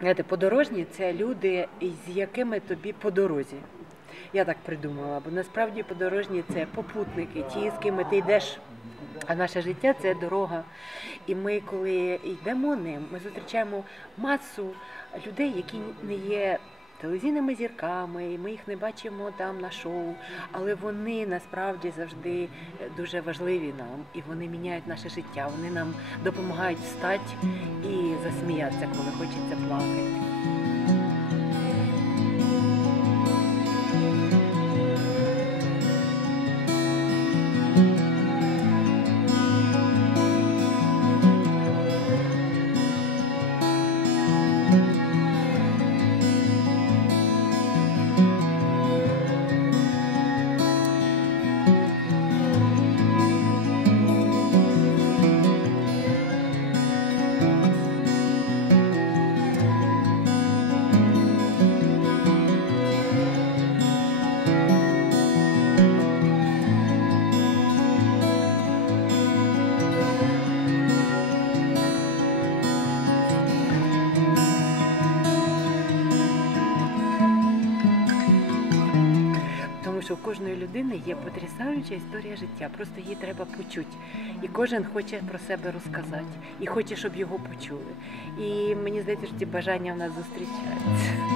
Знаєте, подорожні це люди, з якими тобі по дорозі. Я так придумала, бо насправді подорожні це попутники, ті, з ким ти йдеш. А наше життя це дорога. І ми, коли йдемо ним, ми зустрічаємо масу людей, які не є телевізійними зірками, і ми їх не бачимо там на шоу, але вони насправді завжди дуже важливі нам, і вони міняють наше життя. Вони нам допомагають встати і засміятися, коли хочеться плакати. Що у кожної людини є потрясаюча історія життя. Просто її треба почути. І кожен хоче про себе розказати, і хоче, щоб його почули. І мені здається, що ці бажання в нас зустрічаються.